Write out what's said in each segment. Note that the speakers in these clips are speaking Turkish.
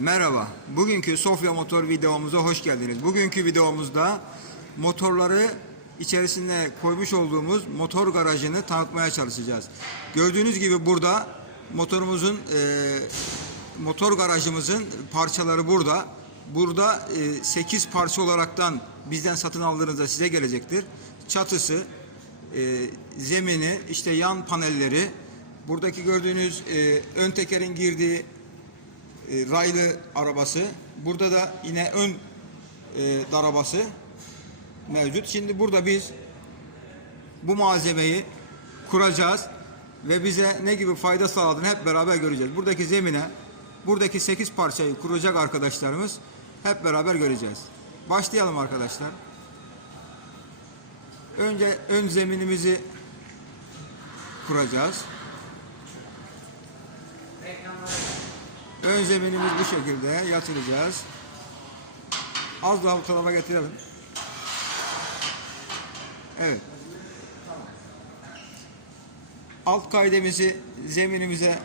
Merhaba. Bugünkü Sofya Motor videomuza hoş geldiniz. Bugünkü videomuzda motorları içerisine koymuş olduğumuz motor garajını tanıtmaya çalışacağız. Gördüğünüz gibi burada motorumuzun e, motor garajımızın parçaları burada. Burada 8 parça olaraktan bizden satın aldığınızda size gelecektir. Çatısı, e, zemini, işte yan panelleri, buradaki gördüğünüz e, ön tekerin girdiği e, raylı arabası. Burada da yine ön e, darabası mevcut. Şimdi burada biz bu malzemeyi kuracağız ve bize ne gibi fayda sağladığını hep beraber göreceğiz. Buradaki zemine, buradaki 8 parçayı kuracak arkadaşlarımız hep beraber göreceğiz. Başlayalım arkadaşlar. Önce ön zeminimizi kuracağız. Ön zeminimiz bu şekilde yatıracağız. Az daha bu tarafa getirelim. Evet. Alt kaydemizi zeminimize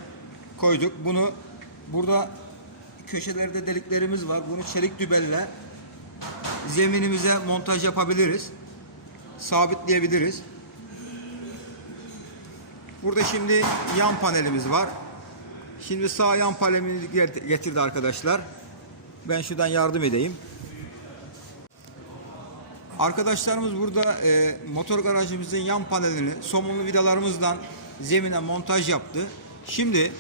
koyduk. Bunu burada köşelerde deliklerimiz var. Bunu çelik dübelle zeminimize montaj yapabiliriz. Sabitleyebiliriz. Burada şimdi yan panelimiz var. Şimdi sağ yan panelini getirdi arkadaşlar. Ben şuradan yardım edeyim. Arkadaşlarımız burada e, motor garajımızın yan panelini somunlu vidalarımızdan zemine montaj yaptı. Şimdi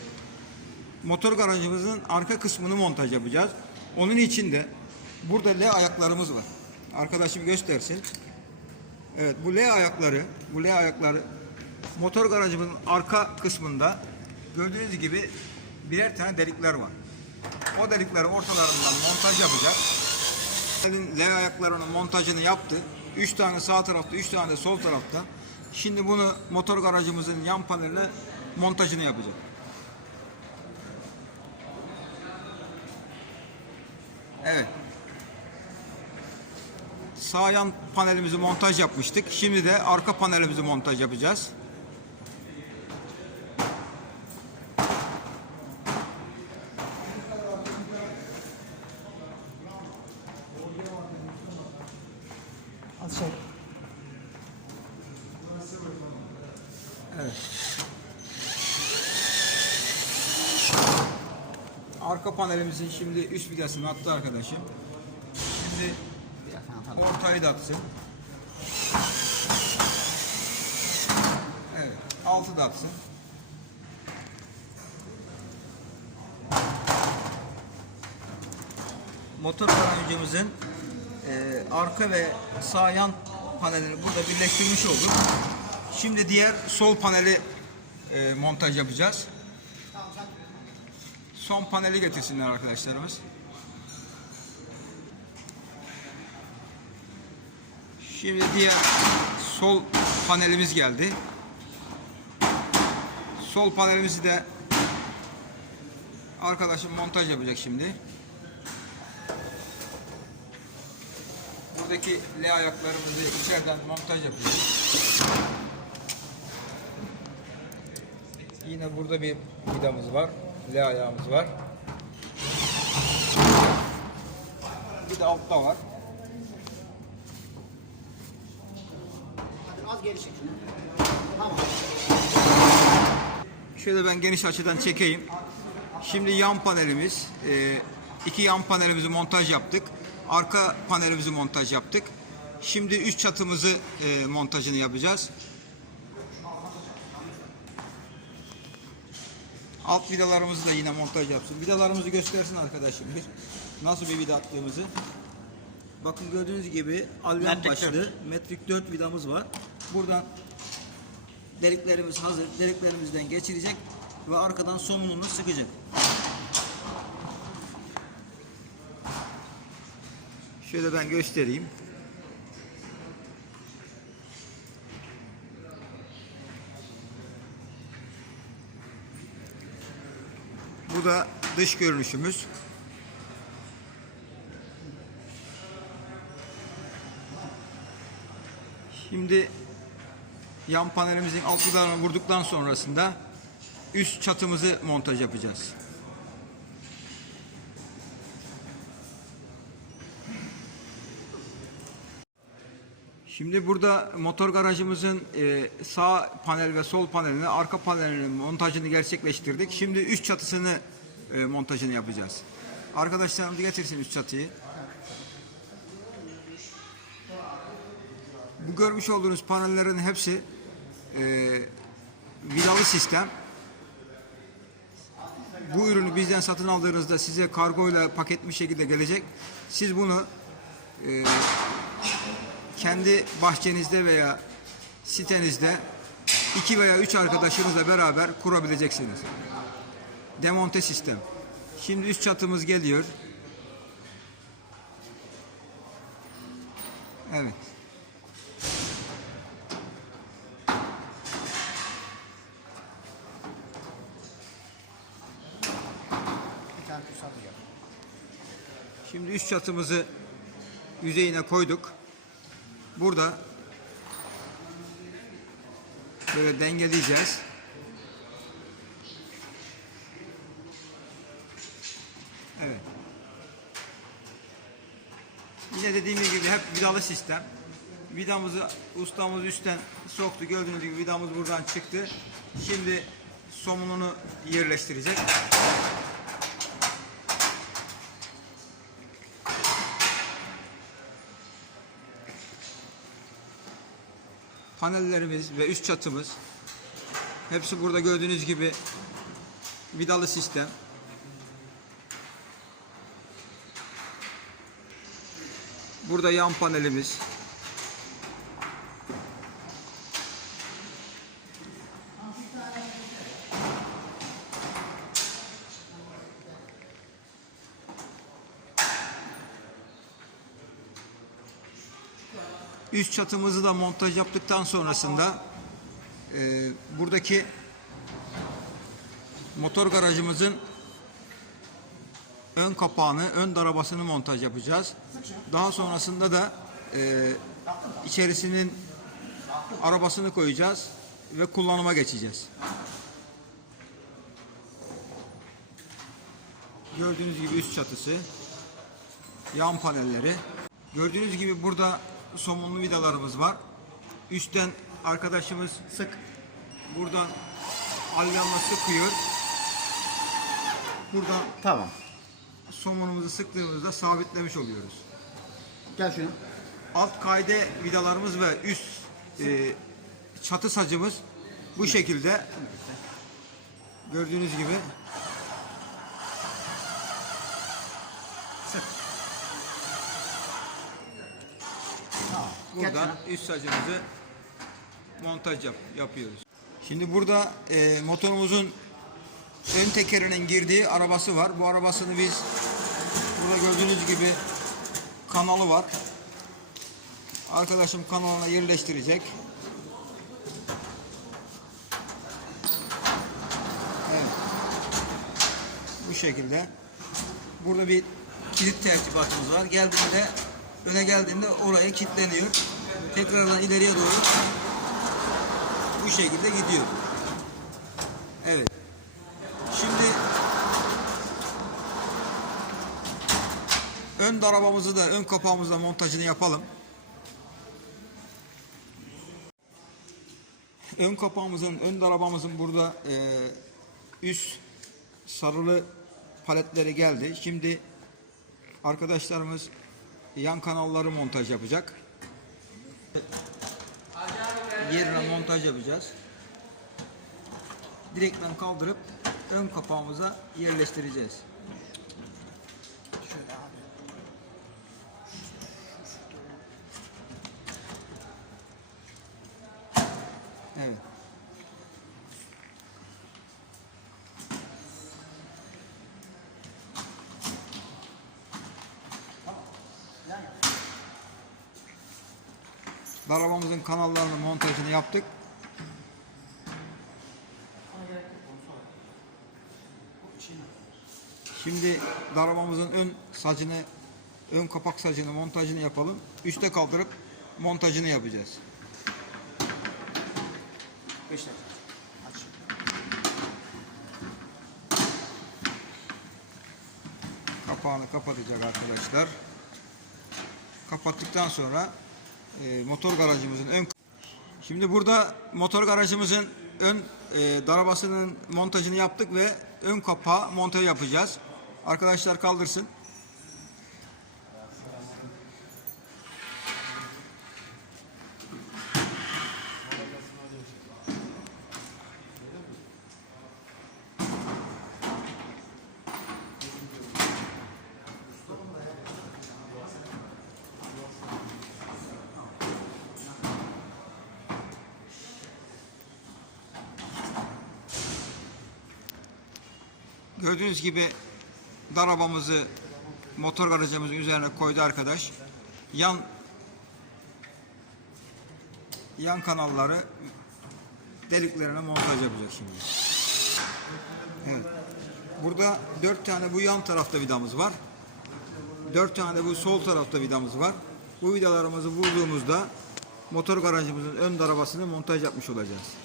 motor garajımızın arka kısmını montaj yapacağız. Onun için de burada L ayaklarımız var. Arkadaşım göstersin. Evet bu L ayakları, bu L ayakları motor garajımızın arka kısmında gördüğünüz gibi birer tane delikler var. O delikleri ortalarından montaj yapacak. L ayaklarının montajını yaptı. 3 tane sağ tarafta, 3 tane de sol tarafta. Şimdi bunu motor garajımızın yan paneline montajını yapacak. Evet. Sağ yan panelimizi montaj yapmıştık. Şimdi de arka panelimizi montaj yapacağız. Az şey. Arka panelimizin şimdi üst vidasını attı arkadaşım. Şimdi ortayı da atsın. Evet, altı da atsın. Motor garajımızın e, arka ve sağ yan panelini burada birleştirmiş olduk. Şimdi diğer sol paneli e, montaj yapacağız. Son paneli getirsinler arkadaşlarımız. Şimdi diğer sol panelimiz geldi. Sol panelimizi de arkadaşım montaj yapacak şimdi. Buradaki L ayaklarımızı içeriden montaj yapacağız. Yine burada bir vidamız var. L ayağımız var. Bir de altta var. Az geri çek şunu. Tamam. Şöyle ben geniş açıdan çekeyim. Şimdi yan panelimiz, e, iki yan panelimizi montaj yaptık. Arka panelimizi montaj yaptık. Şimdi üst çatımızı e, montajını yapacağız. Alt vidalarımızı da yine montaj yapsın. Vidalarımızı göstersin arkadaşım bir. Nasıl bir vida attığımızı. Bakın gördüğünüz gibi alüminyum Metrik başlı metrik 4 vidamız var. Buradan deliklerimiz hazır. Deliklerimizden geçirecek ve arkadan somununu sıkacak. Şöyle ben göstereyim. Bu da dış görünüşümüz. Şimdi yan panelimizin alt vurduktan sonrasında üst çatımızı montaj yapacağız. Şimdi burada motor garajımızın e, sağ panel ve sol panelini, arka panelinin montajını gerçekleştirdik. Şimdi üst çatısını e, montajını yapacağız. Arkadaşlarımız getirsin üst çatıyı. Bu görmüş olduğunuz panellerin hepsi e, vidalı sistem. Bu ürünü bizden satın aldığınızda size kargo ile paketli şekilde gelecek. Siz bunu e, kendi bahçenizde veya sitenizde iki veya üç arkadaşınızla beraber kurabileceksiniz. Demonte sistem. Şimdi üst çatımız geliyor. Evet. Şimdi üst çatımızı yüzeyine koyduk. Burada böyle dengeleyeceğiz. Evet. Yine dediğimiz gibi hep vidalı sistem. Vidamızı ustamız üstten soktu. Gördüğünüz gibi vidamız buradan çıktı. Şimdi somununu yerleştirecek. Panellerimiz ve üst çatımız hepsi burada gördüğünüz gibi vidalı sistem. Burada yan panelimiz. Üst çatımızı da montaj yaptıktan sonrasında e, buradaki motor garajımızın ön kapağını, ön darabasını montaj yapacağız. Daha sonrasında da e, içerisinin arabasını koyacağız ve kullanıma geçeceğiz. Gördüğünüz gibi üst çatısı, yan panelleri. Gördüğünüz gibi burada somunlu vidalarımız var. Üstten arkadaşımız sık buradan alyanla sıkıyor. Buradan Tamam. somunumuzu sıktığımızda sabitlemiş oluyoruz. Gel şunu. Alt kayde vidalarımız ve üst e, çatı sacımız bu şekilde gördüğünüz gibi Sık. Tamam. Gel buradan üst sacımızı montaj yap- yapıyoruz. Şimdi burada e, motorumuzun ön tekerinin girdiği arabası var. Bu arabasını biz burada gördüğünüz gibi kanalı var. Arkadaşım kanalına yerleştirecek. Evet. Bu şekilde. Burada bir kilit tertibatımız var. Geldiğinde öne geldiğinde oraya kilitleniyor. Tekrardan ileriye doğru bu şekilde gidiyor. Evet. Şimdi ön arabamızı da ön kapağımızda montajını yapalım. Ön kapağımızın, ön arabamızın burada e, üst sarılı paletleri geldi. Şimdi arkadaşlarımız yan kanalları montaj yapacak. Yerine montaj yapacağız. Direkten kaldırıp ön kapağımıza yerleştireceğiz. Şöyle abi. Evet. Yan yap. Arabamızın kanallarının montajını yaptık. Ona gerek yok. Onu sonra. Bu içine. Şimdi arabamızın ön sacını, ön kapak sacını montajını yapalım. Üste kaldırıp montajını yapacağız. Kapağını kapatacak arkadaşlar. Kapattıktan sonra e, motor garajımızın ön Şimdi burada motor garajımızın ön e, darabasının montajını yaptık ve ön kapağı montaj yapacağız. Arkadaşlar kaldırsın. Gördüğünüz gibi darabamızı motor garajımızın üzerine koydu arkadaş. Yan yan kanalları deliklerine montaj yapacak şimdi. Evet. Burada dört tane bu yan tarafta vidamız var. Dört tane bu sol tarafta vidamız var. Bu vidalarımızı vurduğumuzda motor garajımızın ön darabasını montaj yapmış olacağız.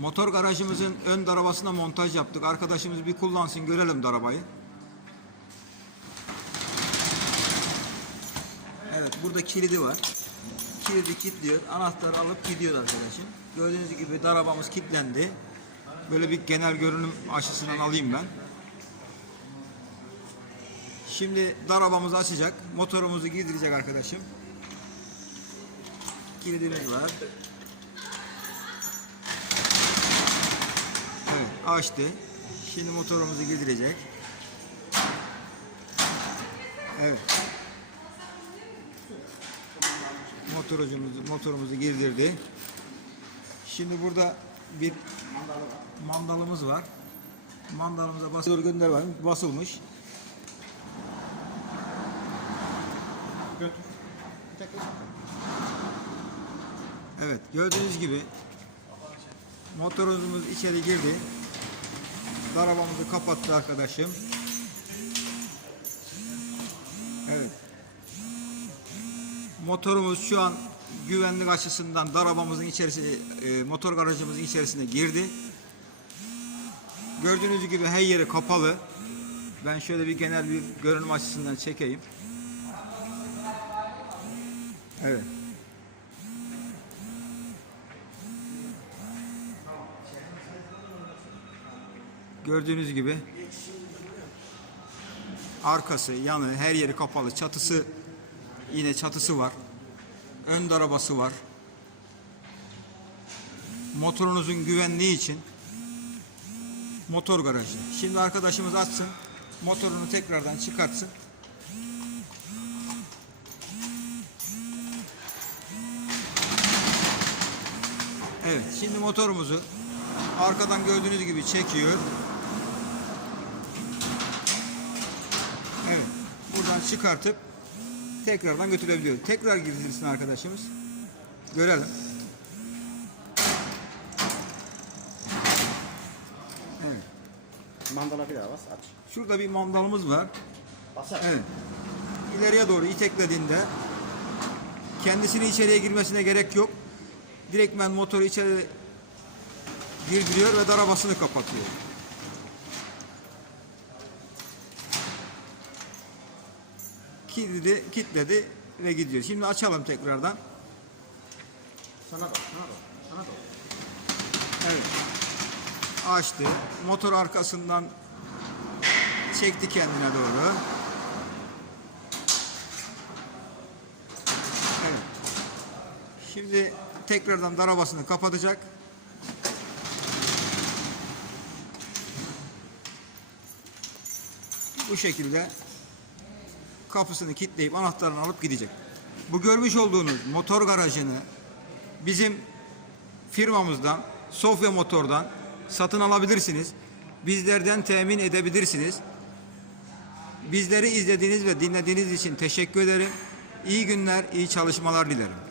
Motor garajımızın ön darabasına montaj yaptık. Arkadaşımız bir kullansın görelim darabayı. Evet burada kilidi var. Kilidi kilitliyor. Anahtarı alıp gidiyor arkadaşım. Gördüğünüz gibi darabamız kilitlendi. Böyle bir genel görünüm açısından alayım ben. Şimdi darabamızı açacak. Motorumuzu girdirecek arkadaşım. Kilidimiz var. Evet açtı. Şimdi motorumuzu girdirecek. Evet. Motorumuzu, motorumuzu girdirdi. Şimdi burada bir mandalımız var. Mandalımıza basıyor gönder var. Basılmış. Evet gördüğünüz gibi motorumuz içeri girdi. Arabamızı kapattı arkadaşım. Evet. Motorumuz şu an güvenlik açısından darabamızın içerisine, motor garajımızın içerisine girdi. Gördüğünüz gibi her yeri kapalı. Ben şöyle bir genel bir görünüm açısından çekeyim. Evet. Gördüğünüz gibi arkası, yanı, her yeri kapalı. Çatısı yine çatısı var. Ön arabası var. Motorunuzun güvenliği için motor garajı. Şimdi arkadaşımız açsın. Motorunu tekrardan çıkartsın. Evet, şimdi motorumuzu arkadan gördüğünüz gibi çekiyor. Evet, buradan çıkartıp tekrardan götürebiliyor. Tekrar girdirsin arkadaşımız. Görelim. Evet. Mandala bir daha bas aç. Şurada bir mandalımız var. Basar. Evet. İleriye doğru iteklediğinde kendisini içeriye girmesine gerek yok. Direktmen motoru içeri girdiriyor ve darabasını kapatıyor. Kilidi, kilitledi ve gidiyor. Şimdi açalım tekrardan. Sana da, sana da, sana da. Evet. Açtı. Motor arkasından çekti kendine doğru. Evet. Şimdi tekrardan darabasını kapatacak. Bu şekilde kapısını kilitleyip anahtarını alıp gidecek. Bu görmüş olduğunuz motor garajını bizim firmamızdan Sofya Motor'dan satın alabilirsiniz. Bizlerden temin edebilirsiniz. Bizleri izlediğiniz ve dinlediğiniz için teşekkür ederim. İyi günler, iyi çalışmalar dilerim.